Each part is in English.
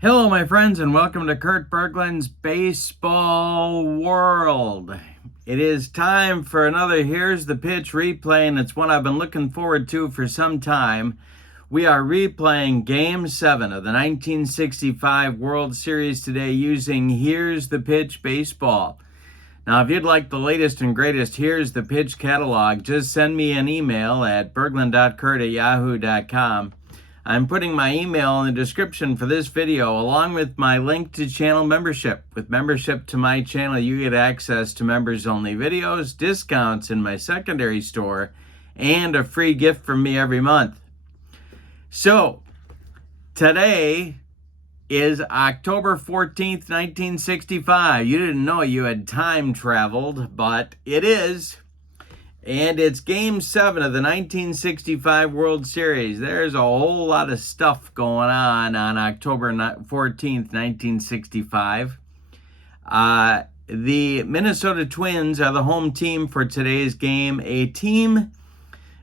Hello, my friends, and welcome to Kurt Bergland's Baseball World. It is time for another Here's the Pitch replay, and it's one I've been looking forward to for some time. We are replaying Game 7 of the 1965 World Series today using Here's the Pitch Baseball. Now, if you'd like the latest and greatest Here's the Pitch catalog, just send me an email at Bergland.kurt@yahoo.com. I'm putting my email in the description for this video, along with my link to channel membership. With membership to my channel, you get access to members-only videos, discounts in my secondary store, and a free gift from me every month. So, today is October 14th, 1965. You didn't know you had time traveled, but it is. And it's Game 7 of the 1965 World Series. There's a whole lot of stuff going on October 14th, 1965. The Minnesota Twins are the home team for today's game, a team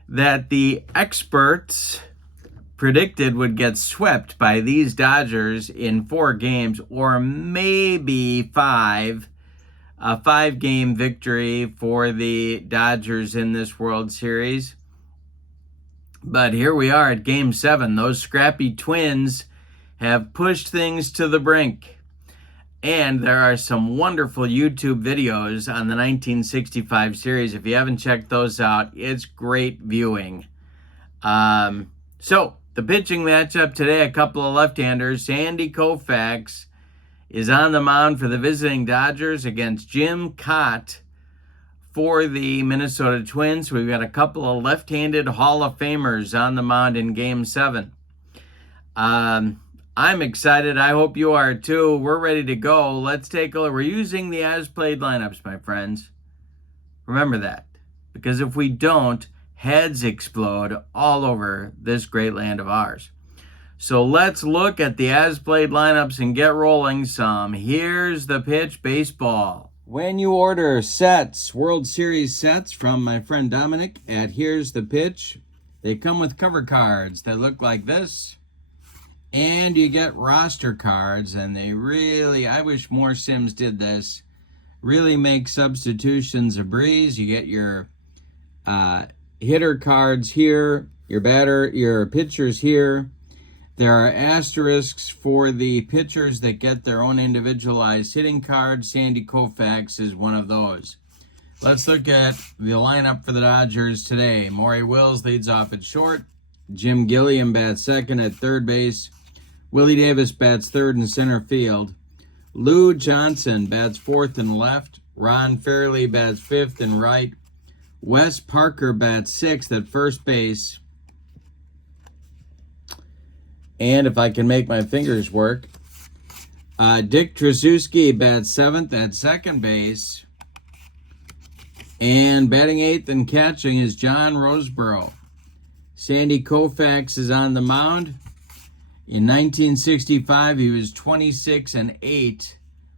that the experts predicted would get swept by these Dodgers in 4 games, or maybe 5. A 5-game victory for the Dodgers in this World Series. But here we are at Game 7. Those scrappy Twins have pushed things to the brink. And there are some wonderful YouTube videos on the 1965 series. If you haven't checked those out, it's great viewing. So, the pitching matchup today, a couple of left-handers. Sandy Koufax is on the mound for the visiting Dodgers against Jim Kaat for the Minnesota Twins. We've got a couple of left-handed Hall of Famers on the mound in Game 7. I'm excited. I hope you are too. We're ready to go. Let's take a look. We're using the as-played lineups, my friends. Remember that. Because if we don't, heads explode all over this great land of ours. So let's look at the as-played lineups and get rolling some Here's the Pitch baseball. When you order sets, World Series sets from my friend Dominic at Here's the Pitch, they come with cover cards that look like this. And you get roster cards, and they really, I wish more Sims did this, really make substitutions a breeze. You get your hitter cards here, your pitchers here. There are asterisks for the pitchers that get their own individualized hitting cards. Sandy Koufax is one of those. Let's look at the lineup for the Dodgers today. Maury Wills leads off at short. Jim Gilliam bats second at third base. Willie Davis bats third in center field. Lou Johnson bats fourth and left. Ron Fairley bats fifth and right. Wes Parker bats sixth at first base. And if I can make my fingers work, Dick Tracewski bats seventh at second base. And batting eighth and catching is John Roseborough. Sandy Koufax is on the mound. In 1965, he was 26-8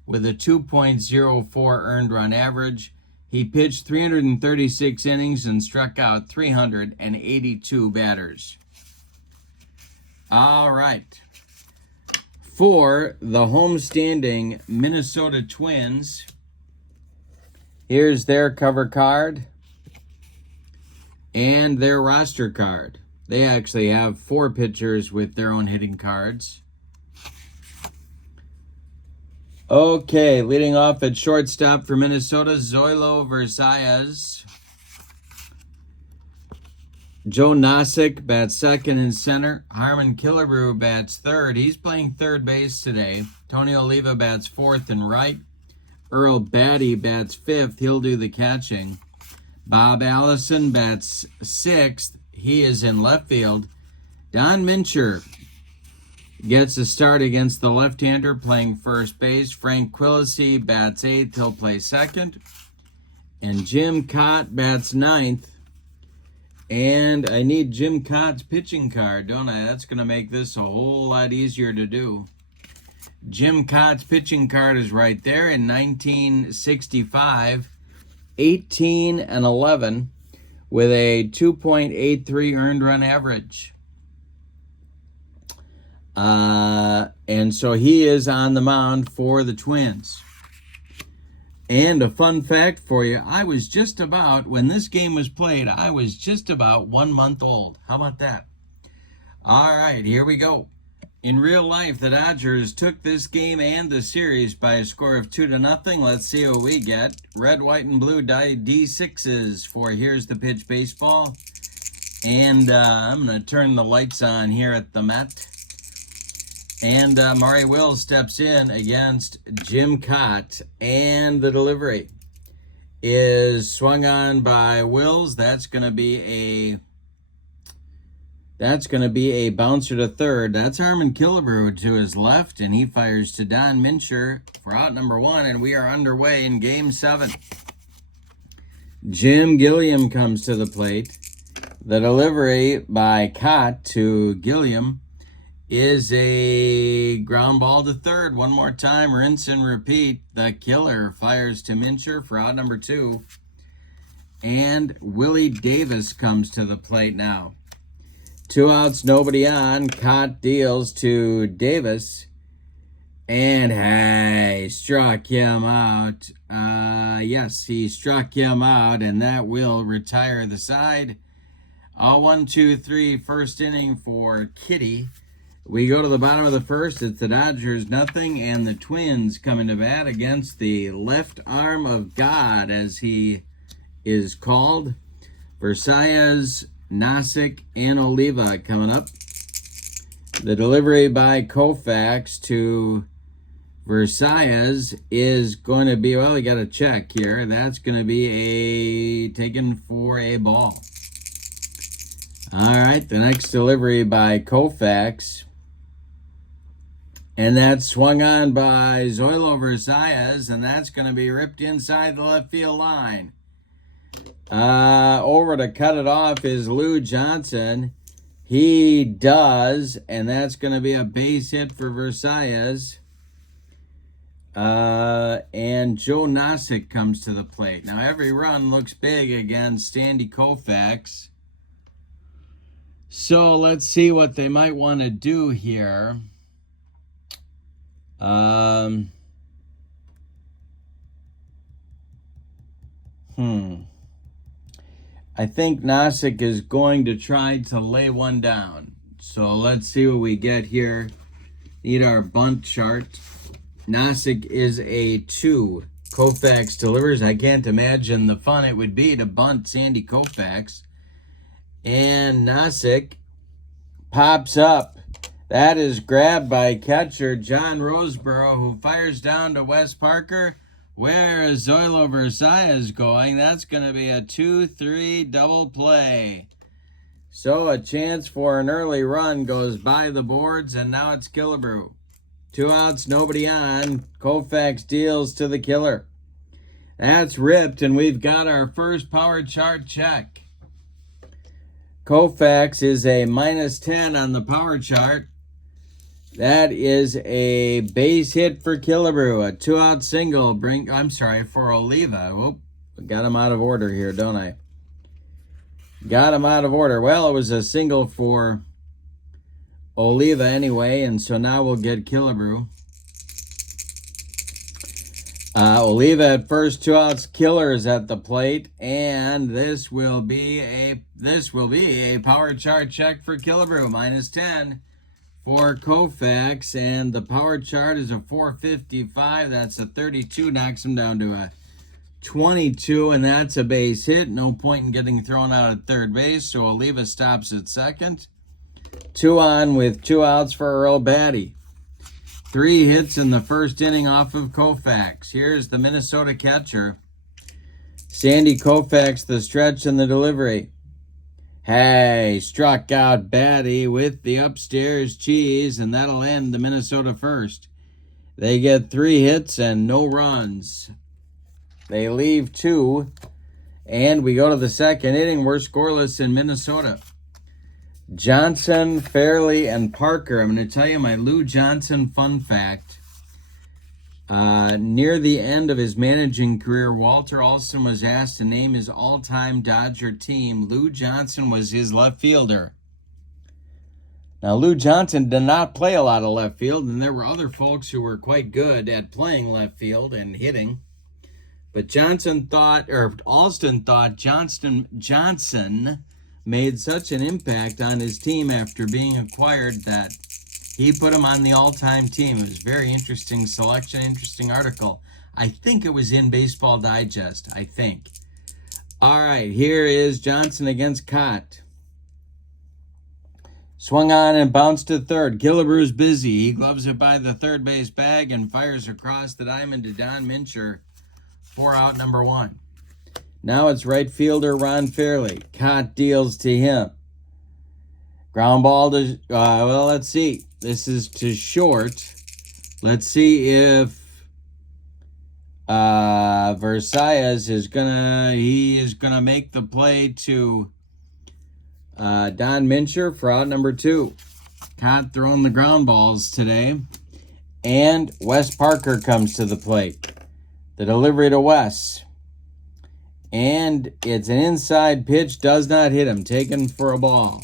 with a 2.04 earned run average. He pitched 336 innings and struck out 382 batters. All right. For the homestanding Minnesota Twins, here's their cover card and their roster card. They actually have 4 pitchers with their own hitting cards. Okay, leading off at shortstop for Minnesota, Zoilo Versalles. Joe Nosek bats second in center. Harmon Killebrew bats third. He's playing third base today. Tony Oliva bats fourth and right. Earl Batty bats fifth. He'll do the catching. Bob Allison bats sixth. He is in left field. Don Mincher gets a start against the left-hander playing first base. Frank Quillisi bats eighth. He'll play second. And Jim Kaat bats ninth. And I need Jim Kaat's pitching card, don't I? That's going to make this a whole lot easier to do. Jim Kaat's pitching card is right there in 1965, 18-11, with a 2.83 earned run average. And so he is on the mound for the Twins. And a fun fact for you, when this game was played, I was just about 1 month old. How about that? All right, here we go. In real life, the Dodgers took this game and the series by a score of 2-0. Let's see what we get. Red, white, and blue D6s for Here's the Pitch Baseball. And I'm going to turn the lights on here at the Met. And Maury Wills steps in against Jim Kaat. And the delivery is swung on by Wills. That's going to be a bouncer to third. That's Harmon Killebrew to his left, and he fires to Don Mincher for out number 1, and we are underway in Game 7. Jim Gilliam comes to the plate. The delivery by Kaat to Gilliam is a ground ball to third. One more time, rinse and repeat. The killer fires to Mincher for out number 2. And Willie Davis comes to the plate now. 2 outs, nobody on. Kaat deals to Davis. And he struck him out. Yes, he struck him out, and that will retire the side. 1-2-3, first inning for Kitty. We go to the bottom of the first. It's the Dodgers 0, and the Twins coming to bat against the left arm of God, as he is called. Versailles, Nasick, and Oliva coming up. The delivery by Koufax to Versailles is going to be, well, we got a check here. That's going to be taken for a ball. All right, the next delivery by Koufax. And that's swung on by Zoilo Versailles, and that's going to be ripped inside the left field line. Over to cut it off is Lou Johnson. He does, and that's going to be a base hit for Versailles. And Joe Nasick comes to the plate. Now, every run looks big against Sandy Koufax. So let's see what they might want to do here. I think Nasick is going to try to lay one down. So let's see what we get here. Need our bunt chart. Nasick is a 2. Koufax delivers. I can't imagine the fun it would be to bunt Sandy Koufax. And Nasick pops up. That is grabbed by catcher John Roseborough, who fires down to Wes Parker. Where is Zoilo Versailles going? That's going to be a 2-3 double play. So a chance for an early run goes by the boards, and now it's Killebrew. 2 outs, nobody on. Koufax deals to the killer. That's ripped, and we've got our first power chart check. Koufax is a -10 on the power chart. That is a base hit for Killebrew. A 2-out single for Oliva. Whoop, got him out of order here, don't I? Got him out of order. Well, it was a single for Oliva anyway, and so now we'll get Killebrew. Oliva at first, 2 outs. Killer is at the plate, and this will be a power chart check for Killebrew. -10 for Koufax, and the power chart is a 455. That's a 32, knocks him down to a 22, and that's a base hit. No point in getting thrown out at third base, so Oliva stops at second. 2 on with 2 outs for Earl Batty. 3 hits in the first inning off of Koufax. Here's the Minnesota catcher. Sandy Koufax, the stretch and the delivery. Hey, struck out Batty with the upstairs cheese, and that'll end the Minnesota first. They get 3 hits and no runs. They leave 2, and we go to the second inning. We're scoreless in Minnesota. Johnson, Fairley, and Parker. I'm going to tell you my Lou Johnson fun fact. Near the end of his managing career, Walter Alston was asked to name his all-time Dodger team. Lou Johnson was his left fielder. Now, Lou Johnson did not play a lot of left field, and there were other folks who were quite good at playing left field and hitting. But Alston thought Johnson made such an impact on his team after being acquired that he put him on the all-time team. It was a very interesting selection, interesting article. I think it was in Baseball Digest, I think. All right, here is Johnson against Kaat. Swung on and bounced to third. Killebrew's busy. He gloves it by the third base bag and fires across the diamond to Don Mincher for out number 1. Now it's right fielder Ron Fairley. Kaat deals to him. Ground ball to, well, let's see. This is to short. Let's see if Versailles is gonna make the play to Don Mincher for out number 2. Kaat throwing the ground balls today. And Wes Parker comes to the plate. The delivery to Wes. And it's an inside pitch. Does not hit him. Taken for a ball.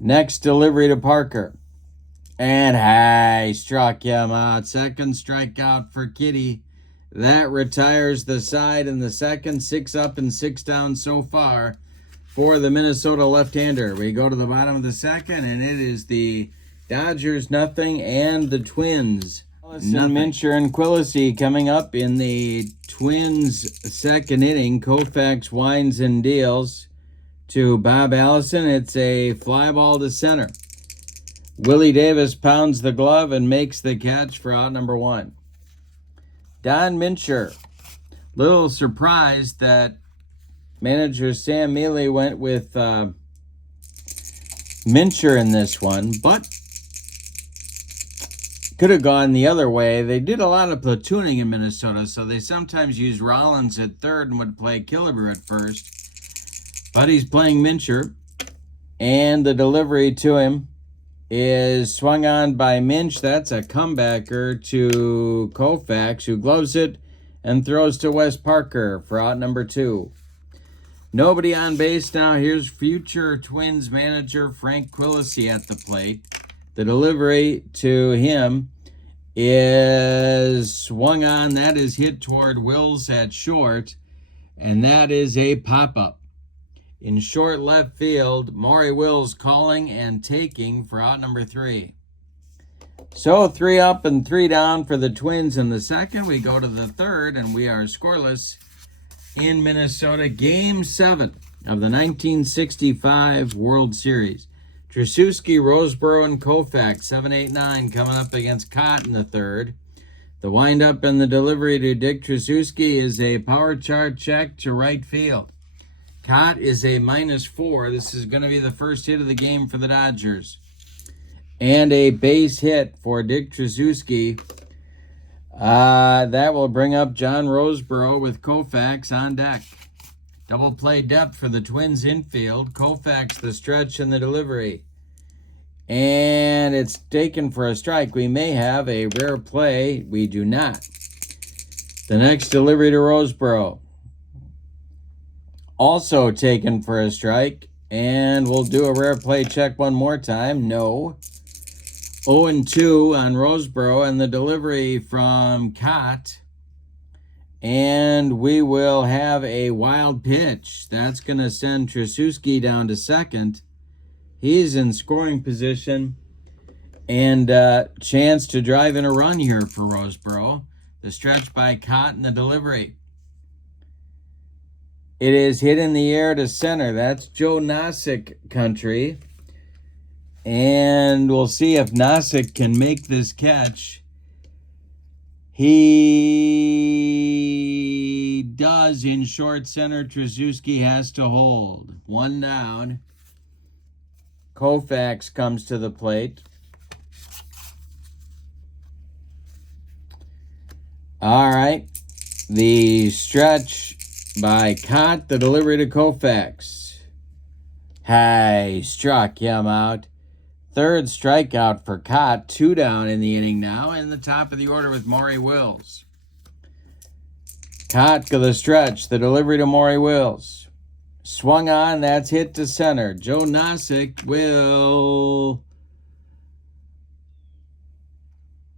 Next delivery to Parker. And struck him out. Second strikeout for Kitty. That retires the side in the second. 6 up and 6 down so far for the Minnesota left-hander. We go to the bottom of the second, and it is the Dodgers nothing and the Twins nothing. Mincher and Quillisi coming up in the Twins' second inning. Koufax winds and deals to Bob Allison. It's a fly ball to center. Willie Davis pounds the glove and makes the catch for out number 1. Don Mincher, little surprised that manager Sam Mealy went with Mincher in this one, but could have gone the other way. They did a lot of platooning in Minnesota, so they sometimes used Rollins at third and would play Killebrew at first. But he's playing Mincher, and the delivery to him is swung on by Minch. That's a comebacker to Koufax, who gloves it and throws to Wes Parker for out number 2. Nobody on base now. Here's future Twins manager Frank Quillisi at the plate. The delivery to him is swung on. That is hit toward Wills at short, and that is a pop-up. In short left field, Maury Wills calling and taking for out number 3. So 3 up and 3 down for the Twins in the second. We go to the third, and we are scoreless in Minnesota. Game 7 of the 1965 World Series. Tracewski, Roseboro, and Koufax, 7, 8, 9, coming up against Kaat in the third. The windup and the delivery to Dick Tracewski is a power chart check to right field. Kaat is a -4. This is going to be the first hit of the game for the Dodgers. And a base hit for Dick Tracewski. That will bring up John Roseboro with Koufax on deck. Double play depth for the Twins infield. Koufax the stretch and the delivery. And it's taken for a strike. We may have a rare play. We do not. The next delivery to Roseboro. Also taken for a strike. And we'll do a rare play check one more time. No. 0-2 on Roseboro, and the delivery from Kaat. And we will have a wild pitch. That's going to send Tracewski down to second. He's in scoring position. And chance to drive in a run here for Roseboro. The stretch by Kaat and the delivery. It is hit in the air to center. That's Joe Nosek country. And we'll see if Nosek can make this catch. He does in short center. Tracewski has to hold. 1 down. Koufax comes to the plate. All right. The stretch by Kaat. The delivery to Koufax. Struck him out. Third strikeout for Kaat. 2 down in the inning now. In the top of the order with Maury Wills. Kaat to the stretch. The delivery to Maury Wills. Swung on. That's hit to center. Joe Nosek will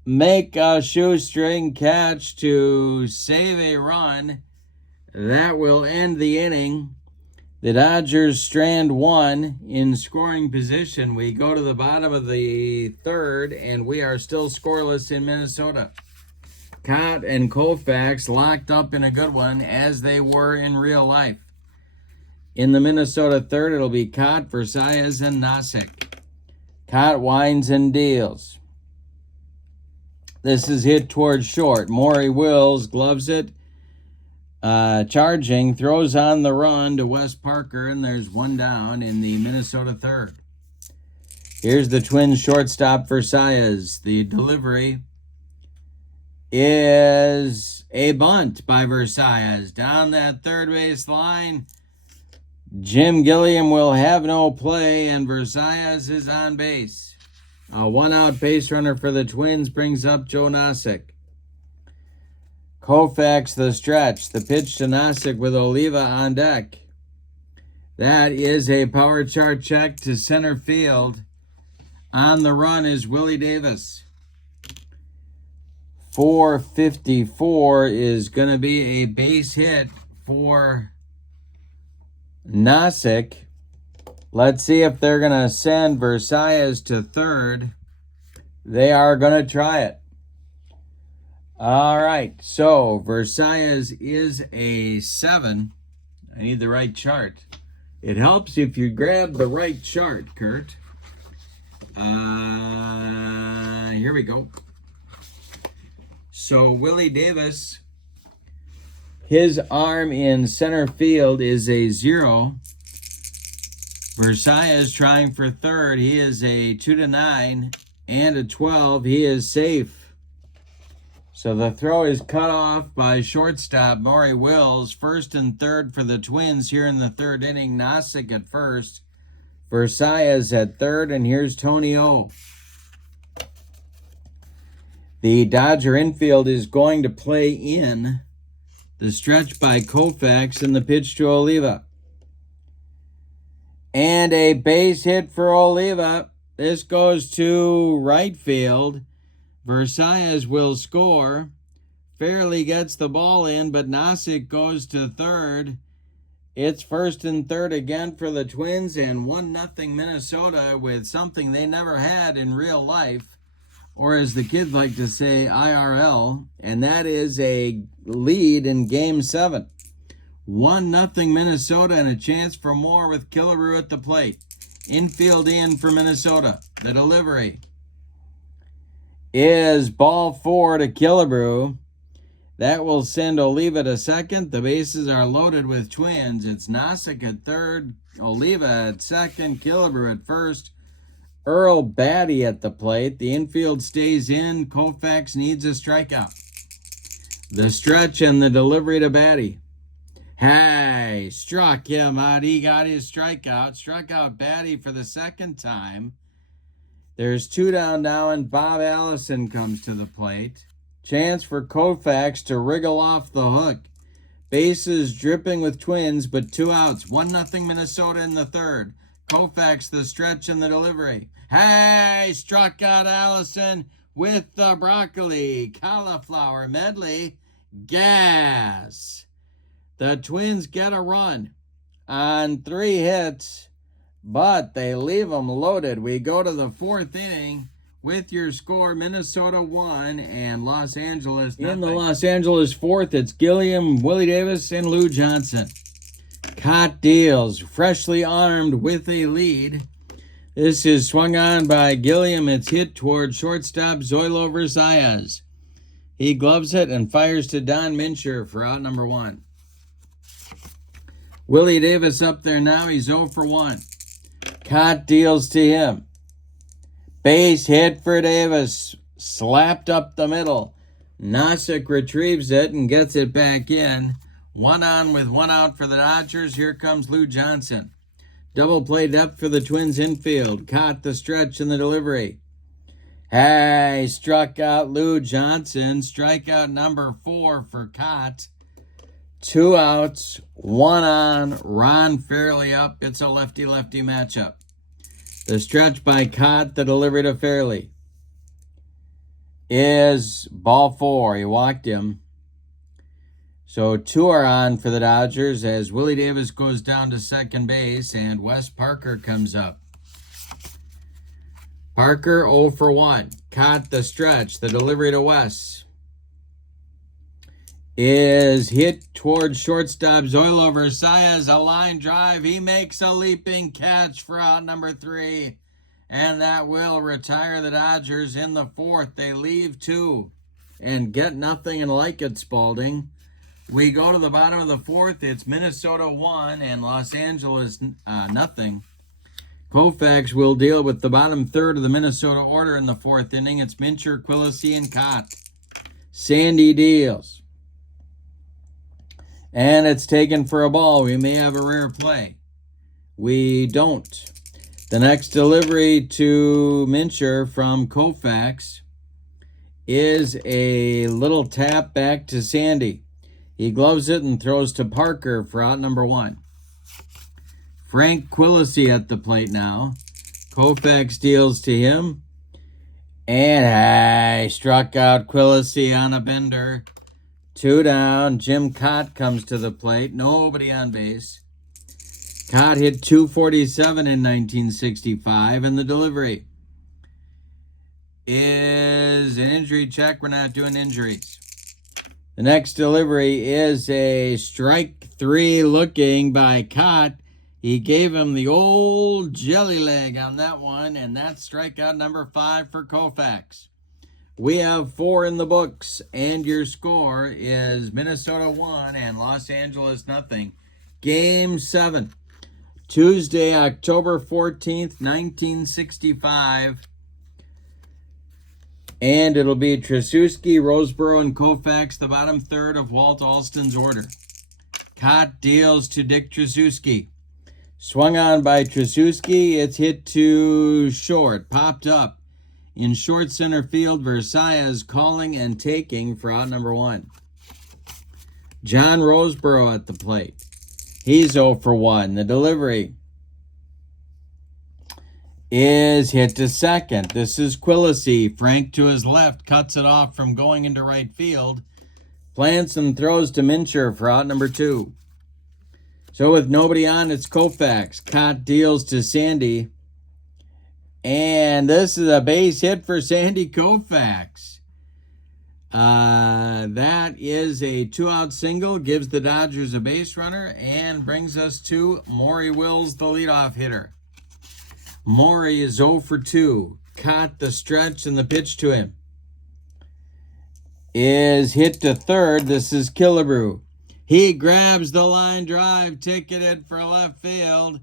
make a shoestring catch to save a run. That will end the inning. The Dodgers strand one in scoring position. We go to the bottom of the third, and we are still scoreless in Minnesota. Kaat and Koufax locked up in a good one, as they were in real life. In the Minnesota third, it'll be Kaat, Versailles, and Nosek. Kaat winds and deals. This is hit towards short. Maury Wills gloves it. Charging, throws on the run to Wes Parker, and there's one down in the Minnesota third. Here's the Twins shortstop, Versailles. The delivery is a bunt by Versailles. Down that third base line, Jim Gilliam will have no play, and Versailles is on base. A one-out base runner for the Twins brings up Joe Nosek. Koufax the stretch. The pitch to Nosek with Oliva on deck. That is a power chart check to center field. On the run is Willie Davis. 454 is going to be a base hit for Nosek. Let's see if they're going to send Versailles to third. They are going to try it. All right, so Versailles is a 7. I need the right chart. It helps if you grab the right chart, Kurt. Here we go. So Willie Davis, his arm in center field is a 0. Versailles trying for third. He is a 2-9 and a 12. He is safe. So the throw is cut off by shortstop Maury Wills. First and third for the Twins here in the third inning. Nosek at first. Versailles at third. And here's Tony O. The Dodger infield is going to play in the stretch by Koufax and the pitch to Oliva. And a base hit for Oliva. This goes to right field. Versailles will score. Fairley gets the ball in, but Nosek goes to third. It's first and third again for the Twins, and 1-0 Minnesota with something they never had in real life, or as the kids like to say, IRL, and that is a lead in Game 7. 1-0 Minnesota and a chance for more with Killebrew at the plate. Infield in for Minnesota. The delivery is ball 4 to Killebrew. That will send Oliva to second. The bases are loaded with Twins. It's Nosek at third, Oliva at second, Killebrew at first, Earl Batty at the plate. The infield stays in. Koufax needs a strikeout. The stretch and the delivery to Batty. Hey, struck him out. He got his strikeout. Struck out Batty for the second time. There's 2 down now, and Bob Allison comes to the plate. Chance for Koufax to wriggle off the hook. Bases dripping with Twins, but 2 outs. 1-0 Minnesota in the third. Koufax the stretch and the delivery. Hey, struck out Allison with the broccoli, cauliflower medley, gas. The Twins get a run on 3 hits, but they leave them loaded. We go to the 4th inning with your score, Minnesota 1 and Los Angeles nothing. In the Los Angeles 4th, it's Gilliam, Willie Davis, and Lou Johnson. Kaat deals, freshly armed with a lead. This is swung on by Gilliam. It's hit toward shortstop Zoilo Versailles. He gloves it and fires to Don Mincher for out number 1. Willie Davis up there now. He's 0 for 1. Kaat deals to him. Base hit for Davis. Slapped up the middle. Nosek retrieves it and gets it back in. 1 on with 1 out for the Dodgers. Here comes Lou Johnson. Double play depth for the Twins infield. Kaat the stretch and the delivery. Hey, struck out Lou Johnson. Strikeout number 4 for Kaat. 2 outs, 1 on. Ron Fairley up. It's a lefty-lefty matchup. The stretch by Kaat, the delivery to Fairley. is ball 4. He walked him. So 2 are on for the Dodgers as Willie Davis goes down to second base and Wes Parker comes up. Parker 0 for 1. Caught the stretch. The delivery to Wes is hit towards shortstop Zoilo Versailles. A line drive. He makes a leaping catch for out number 3. And that will retire the Dodgers in the 4th. They leave 2 and get nothing and like it, Spalding. We go to the bottom of the 4th. It's Minnesota 1 and Los Angeles nothing. Koufax will deal with the bottom third of the Minnesota order in the 4th inning. It's Mincher, Quillisi, and Kaat. Sandy deals. And it's taken for a ball. We may have a rare play. We don't. The next delivery to Mincher from Koufax is a little tap back to Sandy. He gloves it and throws to Parker for out number 1. Frank Quillisi at the plate now. Koufax deals to him. And struck out Quillisi on a bender. 2 down. Jim Kaat comes to the plate. Nobody on base. Kaat hit .247 in 1965, and the delivery is an injury check. We're not doing injuries. The next delivery is a strike 3 looking by Kaat. He gave him the old jelly leg on that one, and that's strikeout number 5 for Koufax. We have 4 in the books, and your score is Minnesota 1 and Los Angeles nothing. Game 7, Tuesday, October 14th, 1965. And it'll be Tracewski, Roseboro, and Koufax, the bottom third of Walt Alston's order. Kaat deals to Dick Tracewski. Swung on by Tracewski. It's hit to short. Popped up. In short center field, Versailles calling and taking for out number 1. John Roseboro at the plate. He's 0 for 1. The delivery is hit to second. This is Quillisi. Frank to his left cuts it off from going into right field. Plants and throws to Mincher for out number 2. So with nobody on, it's Koufax. Kaat deals to Sandy. And this is a base hit for Sandy Koufax. That is a 2-out single, gives the Dodgers a base runner, and brings us to Maury Wills, the leadoff hitter. Maury is 0 for 2. Kaat the stretch, and the pitch to him is hit to third. This is Killebrew. He grabs the line drive, ticketed for left field,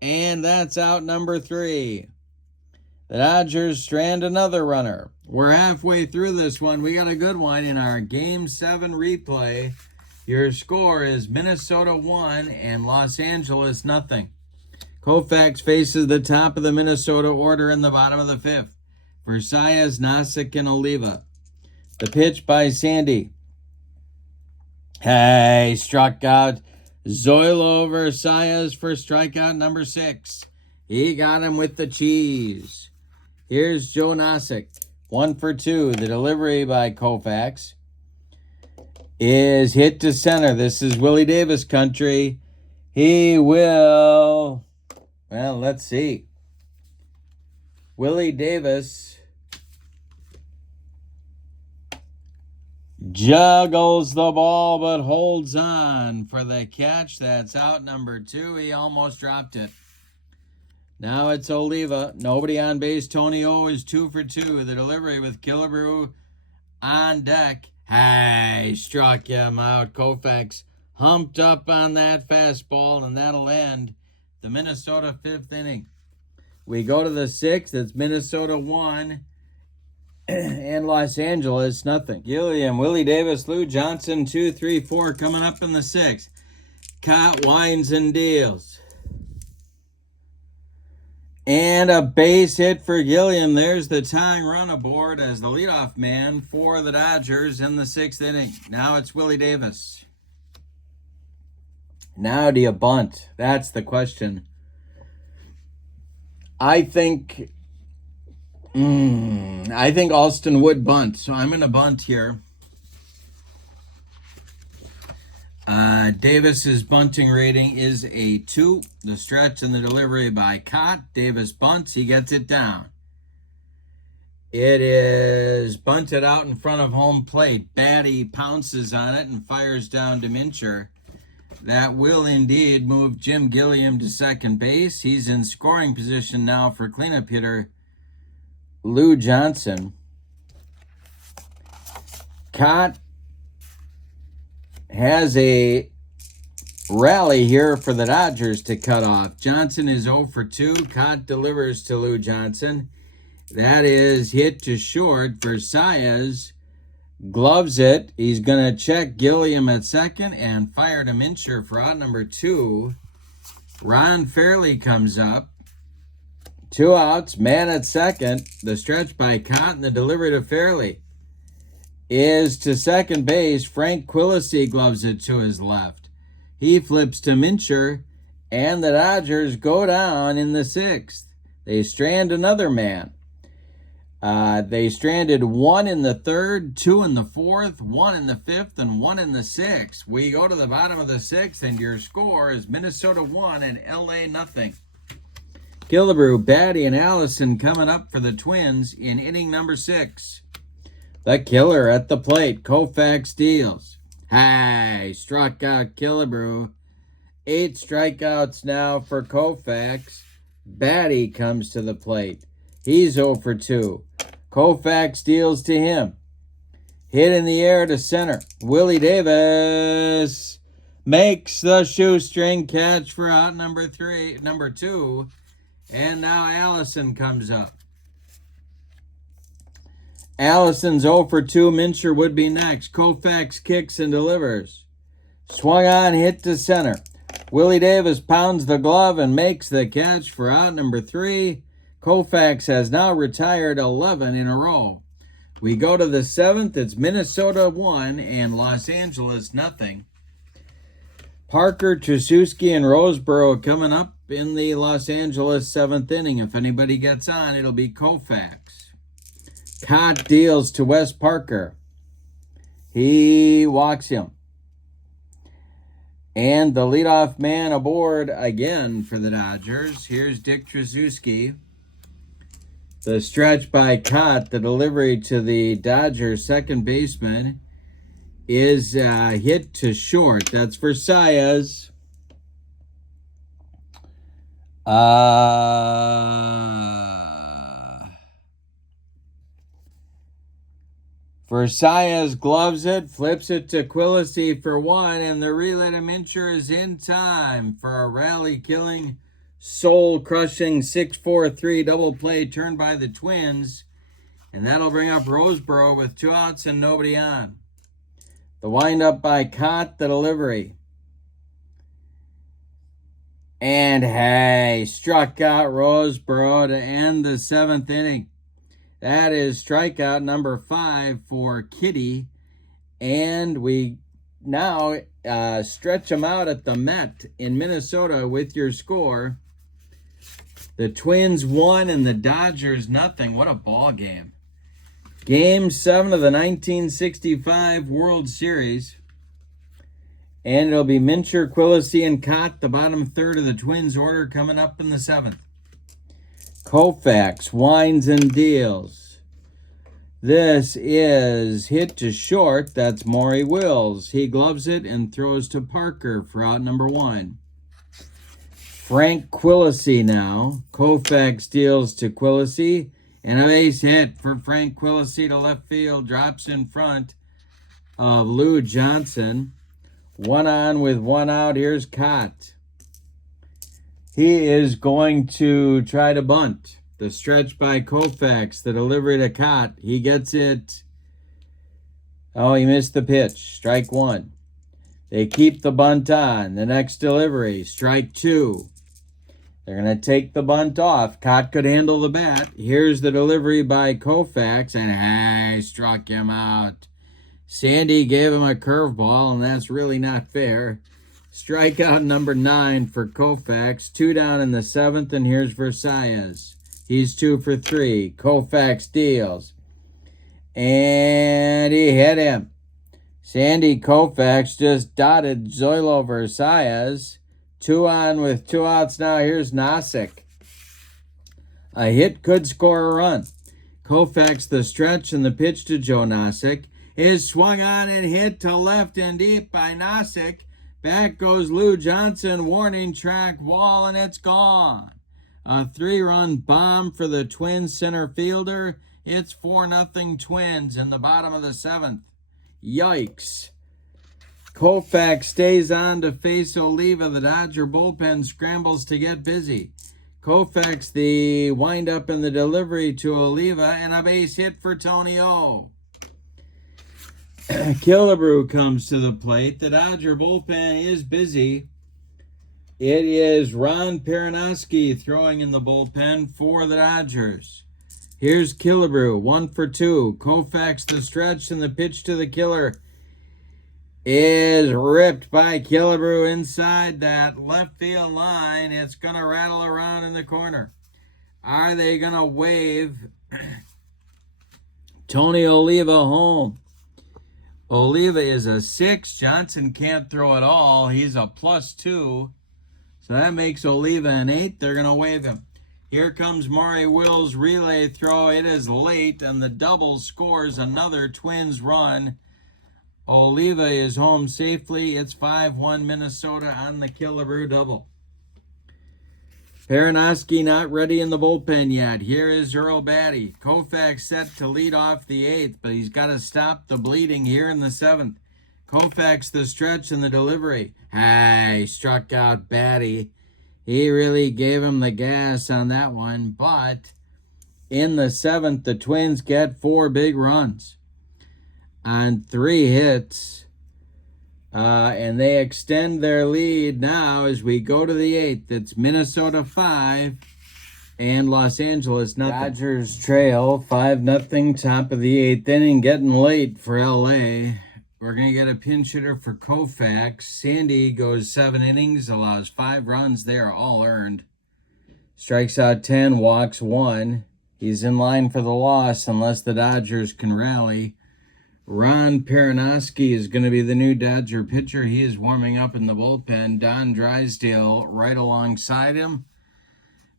and that's out number 3. The Dodgers strand another runner. We're halfway through this one. We got a good one in our Game 7 replay. Your score is Minnesota 1 and Los Angeles nothing. Koufax faces the top of the Minnesota order in the bottom of the 5th. Versailles, Nosek, and Oliva. The pitch by Sandy. Struck out Zoilo Versailles for strikeout number 6. He got him with the cheese. Here's Joe Nosek, 1 for 2. The delivery by Koufax is hit to center. This is Willie Davis country. He will, well, let's see. Willie Davis juggles the ball but holds on for the catch. That's out number 2. He almost dropped it. Now it's Oliva. Nobody on base. Tony O is 2 for 2. The delivery with Killebrew on deck. Struck him out. Koufax humped up on that fastball, and that'll end the Minnesota 5th inning. We go to the 6th. It's Minnesota 1 and Los Angeles nothing. Gilliam, Willie Davis, Lou Johnson, 2, 3, 4 coming up in the 6th. Kaat winds and deals. And a base hit for Gilliam. There's the tying run aboard as the leadoff man for the Dodgers in the 6th inning. Now it's Willie Davis. Now do you bunt? That's the question. I think I think Alston would bunt, so I'm going to bunt here. Davis's bunting rating is a 2. The stretch and the delivery by Kaat. Davis bunts. He gets it down. It is bunted out in front of home plate. Batty pounces on it and fires down to Mincher. That will indeed move Jim Gilliam to second base. He's in scoring position now for cleanup hitter Lou Johnson. Kaat has a rally here for the Dodgers to cut off. Johnson is 0 for 2. Kaat delivers to Lou Johnson. That is hit to short. Versailles gloves it. He's going to check Gilliam at second and fire to Mincher for out number 2. Ron Fairley comes up. 2 outs, man at second. The stretch by Kaat and the delivery to Fairley is to second base. Frank Quillisi gloves it to his left. He flips to Mincher, and the Dodgers go down in the 6th. They strand another man. They stranded 1 in the 3rd, 2 in the 4th, 1 in the 5th, and 1 in the 6th. We go to the bottom of the 6th, and your score is Minnesota 1 and LA nothing. Killebrew, Batty, and Allison coming up for the Twins in inning number 6. The killer at the plate. Koufax deals. Hey, struck out Killebrew. 8 strikeouts now for Koufax. Batty comes to the plate. He's 0 for 2. Koufax deals to him. Hit in the air to center. Willie Davis makes the shoestring catch for out number 2. And now Allison comes up. Allison's 0 for 2. Mincher would be next. Koufax kicks and delivers. Swung on, hit to center. Willie Davis pounds the glove and makes the catch for out number 3. Koufax has now retired 11 in a row. We go to the 7th. It's Minnesota 1 and Los Angeles nothing. Parker, Tracewski, and Roseboro coming up in the Los Angeles 7th inning. If anybody gets on, it'll be Koufax. Kaat deals to Wes Parker. He walks him. And the leadoff man aboard again for the Dodgers. Here's Dick Tracewski. The stretch by Kaat, the delivery to the Dodgers second baseman, is hit to short. That's Versailles. Versailles gloves it, flips it to Quillisi for 1, and the relay to Mincher is in time for a rally-killing, soul-crushing 6-4-3 double play turned by the Twins, and that'll bring up Roseboro with 2 outs and nobody on. The windup by Kaat, the delivery. And hey, struck out Roseboro to end the 7th inning. That is strikeout number 5 for Kitty. And we now stretch them out at the Met in Minnesota with your score. The Twins 1 and the Dodgers nothing. What a ball game. Game 7 of the 1965 World Series. And it'll be Mincher, Quillisi, and Kaat, the bottom 3rd of the Twins order coming up in the 7th. Koufax winds and deals. This is hit to short. That's Maury Wills. He gloves it and throws to Parker for out number 1. Frank Quillisi now. Koufax deals to Quillisi. And a base hit for Frank Quillisi to left field. Drops in front of Lou Johnson. 1 on with 1 out. Here's Kaat. He is going to try to bunt. The stretch by Koufax, the delivery to Kaat. He gets it. Oh, he missed the pitch. Strike 1. They keep the bunt on. The next delivery, strike 2. They're going to take the bunt off. Kaat could handle the bat. Here's the delivery by Koufax, and he struck him out. Sandy gave him a curveball, and that's really not fair. Strikeout number 9 for Koufax. 2 down in the 7th, and here's Versailles. He's 2 for 3. Koufax deals. And he hit him. Sandy Koufax just dotted Zoilo Versailles. 2 on with 2 outs now. Here's Nosek. A hit could score a run. Koufax the stretch and the pitch to Joe Nosek is swung on and hit to left and deep by Nosek. Back goes Lou Johnson, warning track wall, and it's gone. A 3-run bomb for the Twins center fielder. It's 4-0 Twins in the bottom of the 7th. Yikes. Koufax stays on to face Oliva. The Dodger bullpen scrambles to get busy. Koufax the windup in the delivery to Oliva, and a base hit for Tony O. Killebrew comes to the plate. The Dodger bullpen is busy. It is Ron Perinoski throwing in the bullpen for the Dodgers. Here's Killebrew, 1 for 2. Koufax the stretch, and the pitch to the killer is ripped by Killebrew inside that left field line. It's going to rattle around in the corner. Are they going to wave Tony Oliva home? Oliva is a 6. Johnson can't throw at all. He's a +2. So that makes Oliva an 8. They're going to wave him. Here comes Maury Will's relay throw. It is late, and the double scores another Twins run. Oliva is home safely. It's 5-1 Minnesota on the Killebrew double. Perinoski not ready in the bullpen yet. Here is Earl Batty. Koufax set to lead off the 8th, but he's got to stop the bleeding here in the 7th. Koufax the stretch and the delivery. He struck out Batty. He really gave him the gas on that one, but in the 7th, the Twins get 4 big runs on 3 hits, and they extend their lead now as we go to the 8th. It's Minnesota 5 and Los Angeles nothing. Dodgers trail 5-0, top of the 8th inning, getting late for LA. We're going to get a pinch hitter for Koufax. Sandy goes 7 innings, allows 5 runs. They are all earned. Strikes out 10, walks 1. He's in line for the loss unless the Dodgers can rally. Ron Perinoski is going to be the new Dodger pitcher. He is warming up in the bullpen. Don Drysdale right alongside him.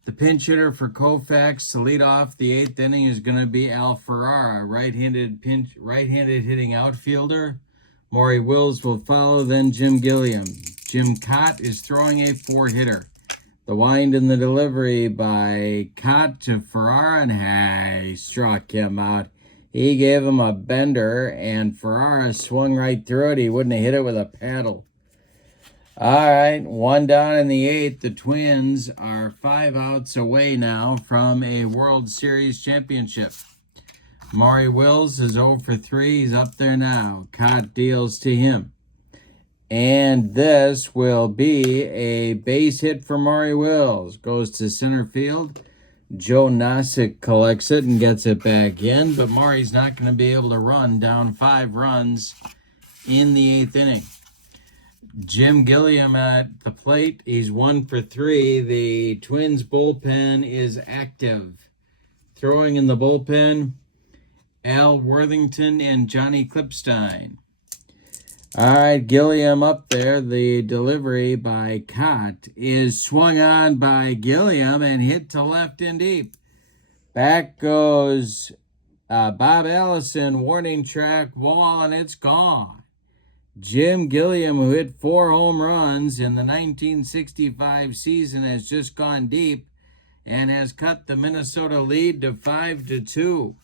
The pinch hitter for Koufax to lead off the 8th inning is going to be Al Ferrara, right-handed hitting outfielder. Maury Wills will follow, then Jim Gilliam. Jim Kaat is throwing a 4-hitter. The wind in the delivery by Kaat to Ferrara, and he struck him out. He gave him a bender, and Ferrara swung right through it. He wouldn't have hit it with a paddle. All right, 1 down in the 8th. The Twins are 5 outs away now from a World Series championship. Maury Wills is 0 for 3. He's up there now. Kaat deals to him. And this will be a base hit for Maury Wills. Goes to center field. Joe Nosek collects it and gets it back in. But Maury's not going to be able to run down 5 runs in the 8th inning. Jim Gilliam at the plate. He's 1 for 3. The Twins bullpen is active. Throwing in the bullpen, Al Worthington and Johnny Klipstein. All right, Gilliam up there. The delivery by Kaat is swung on by Gilliam and hit to left and deep. Back goes Bob Allison, warning track wall, and it's gone. Jim Gilliam, who hit 4 home runs in the 1965 season, has just gone deep and has cut the Minnesota lead to 5-2.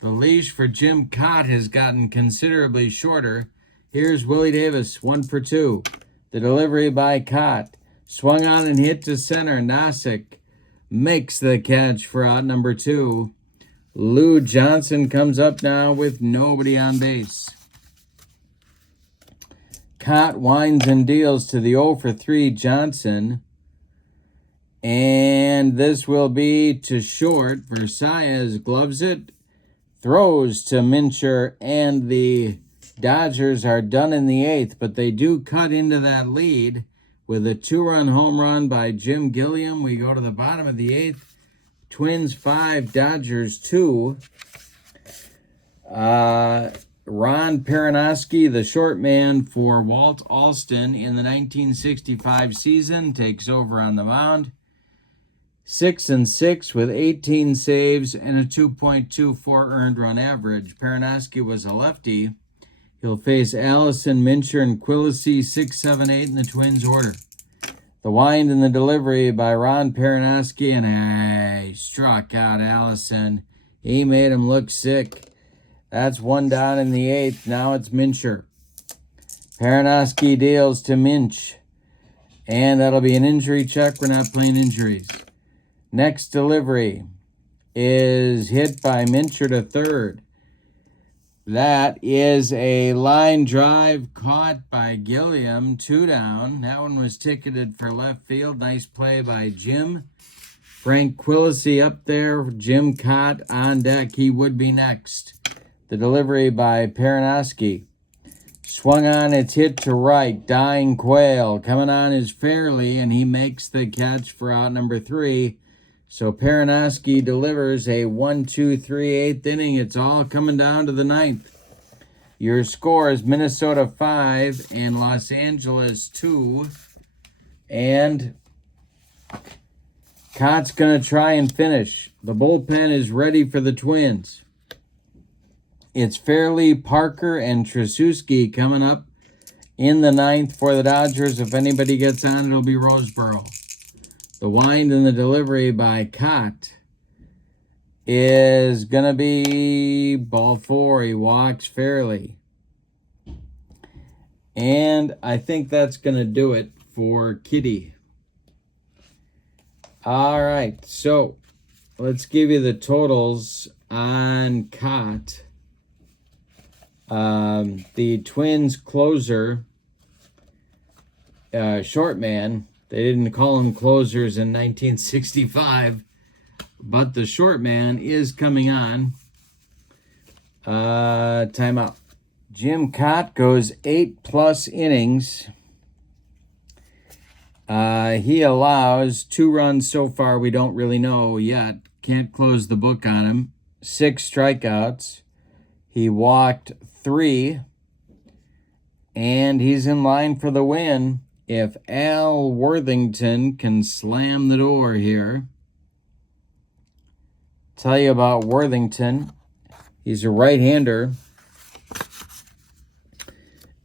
The leash for Jim Kaat has gotten considerably shorter. Here's Willie Davis, 1 for 2. The delivery by Kaat. Swung on and hit to center. Nosek makes the catch for out number 2. Lou Johnson comes up now with nobody on base. Kaat winds and deals to the 0 for 3 Johnson. And this will be to short. Versailles gloves it. Throws to Mincher, and the Dodgers are done in the 8th, but they do cut into that lead with a 2-run home run by Jim Gilliam. We go to the bottom of the 8th. Twins 5, Dodgers 2. Ron Perinoski, the short man for Walt Alston in the 1965 season, takes over on the mound. 6-6 with 18 saves and a 2.24 earned run average. Perinoski was a lefty. He'll face Allison, Mincher, and Quillisi 6, 7, 8 in the Twins order. The wind and the delivery by Ron Perinoski, and he struck out Allison. He made him look sick. That's one down in the 8th. Now it's Mincher. Perinoski deals to Minch. And that'll be an injury check. We're not playing injuries. Next delivery is hit by Mincher to third. That is a line drive caught by Gilliam. 2 down. That one was ticketed for left field. Nice play by Jim. Frank Quillisi up there. Jim Kaat on deck. He would be next. The delivery by Perinoski. Swung on, it's hit to right. Dying Quail. Coming on is Fairley, and he makes the catch for out number 3. So Perinoski delivers a 1-2-3 8th inning. It's all coming down to the 9th. Your score is Minnesota 5 and Los Angeles 2. And Kaat's going to try and finish. The bullpen is ready for the Twins. It's Fairley, Parker, and Tracewski coming up in the 9th for the Dodgers. If anybody gets on, it'll be Roseboro. The wind and the delivery by Kaat is going to be ball 4. He walks Fairley. And I think that's going to do it for Kitty. All right, so let's give you the totals on Kaat. The Twins closer, short man, they didn't call him closers in 1965, but the short man is coming on. Timeout. Jim Kaat goes 8+ innings. He allows 2 runs so far. We don't really know yet. Can't close the book on him. 6 strikeouts. He walked 3, and he's in line for the win if Al Worthington can slam the door here. Tell you about Worthington. He's a right-hander.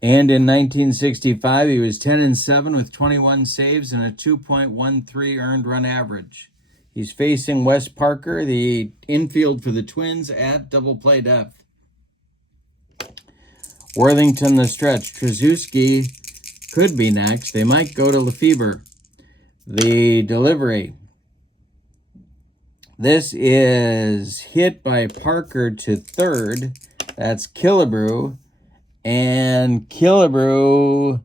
And in 1965, he was 10-7 with 21 saves and a 2.13 earned run average. He's facing Wes Parker, the infield for the Twins, at double play depth. Worthington the stretch. Tracewski could be next. They might go to Lefebvre. The delivery. This is hit by Parker to third. That's Killebrew. And Killebrew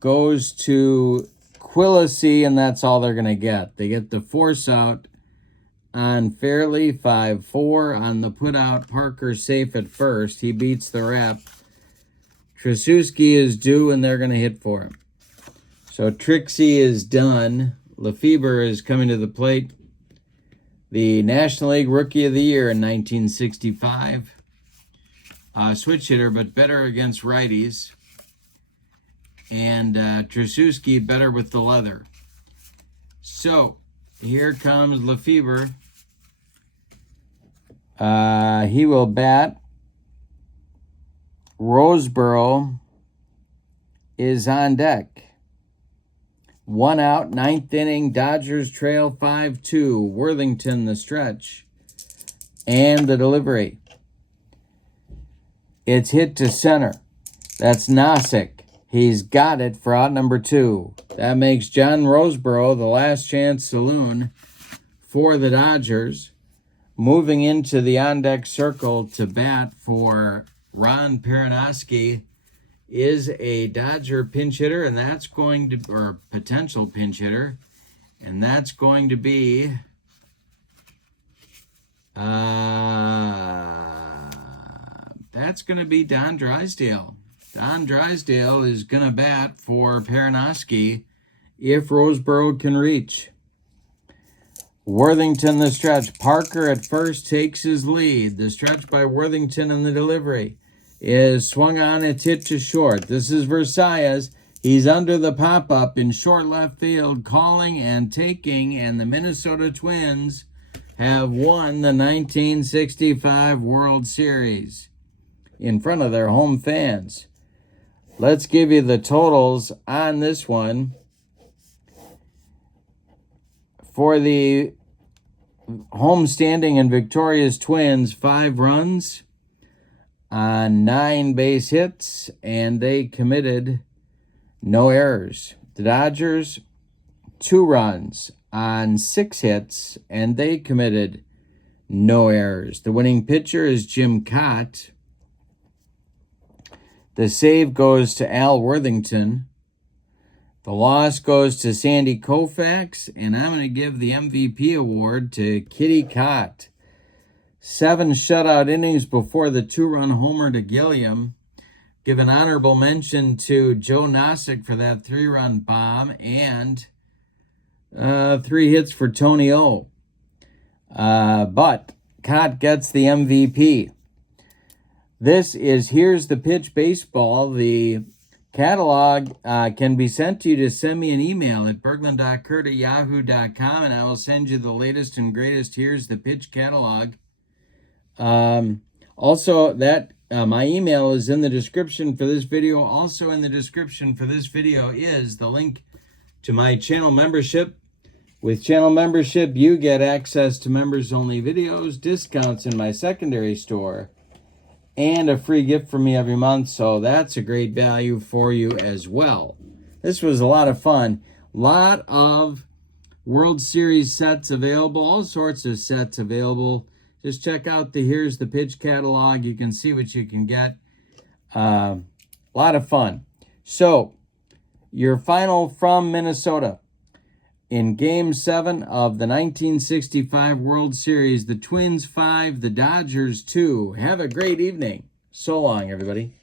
goes to Quillisi, and that's all they're going to get. They get the force out on Fairley, 5-4. On the put out, Parker safe at first. He beats the rep. Tracewski is due, and they're going to hit for him. So Trixie is done. Lefebvre is coming to the plate. The National League Rookie of the Year in 1965. Switch hitter, but better against righties. And Tracewski better with the leather. So here comes Lefebvre. He will bat. Roseboro is on deck. 1 out, 9th inning. Dodgers trail 5-2. Worthington the stretch. And the delivery. It's hit to center. That's Nosek. He's got it for out number 2. That makes John Roseboro the last chance saloon for the Dodgers. Moving into the on-deck circle to bat for Ron Perinoski is a Dodger pinch hitter, and that's going to, or potential pinch hitter, and that's going to be Don Drysdale. Don Drysdale is going to bat for Pernoski if Roseboro can reach. Worthington the stretch. Parker at first takes his lead. The stretch by Worthington in the delivery is swung on. It's hit to short. This is Versailles. He's under the pop-up in short left field, calling and taking, and the Minnesota Twins have won the 1965 World Series in front of their home fans. Let's give you the totals on this one. For the home standing and victorious Twins, 5 runs on 9 base hits, and they committed no errors. The Dodgers, 2 runs on 6 hits, and they committed no errors. The winning pitcher is Jim Kaat. The save goes to Al Worthington. The loss goes to Sandy Koufax, and I'm going to give the MVP award to Kitty Kaat. 7 shutout innings before the 2-run homer to Gilliam. Give an honorable mention to Joe Nosek for that 3-run bomb, and 3 hits for Tony O. But Kaat gets the MVP. This is Here's the Pitch Baseball. The catalog can be sent to you. To send me an email at Bergland.kurt at yahoo.com, and I will send you the latest and greatest Here's the Pitch catalog. Also, that my email is in the description for this video. Also in the description for this video is the link to my channel membership. With channel membership, you get access to members-only videos, discounts in my secondary store, and a free gift from me every month, so that's a great value for you as well. This was a lot of fun. Lot of World Series sets available, all sorts of sets available. Just check out the Here's the Pitch catalog. You can see what you can get. A lot of fun. So, your final from Minnesota. In Game 7 of the 1965 World Series, the Twins 5, the Dodgers 2. Have a great evening. So long, everybody.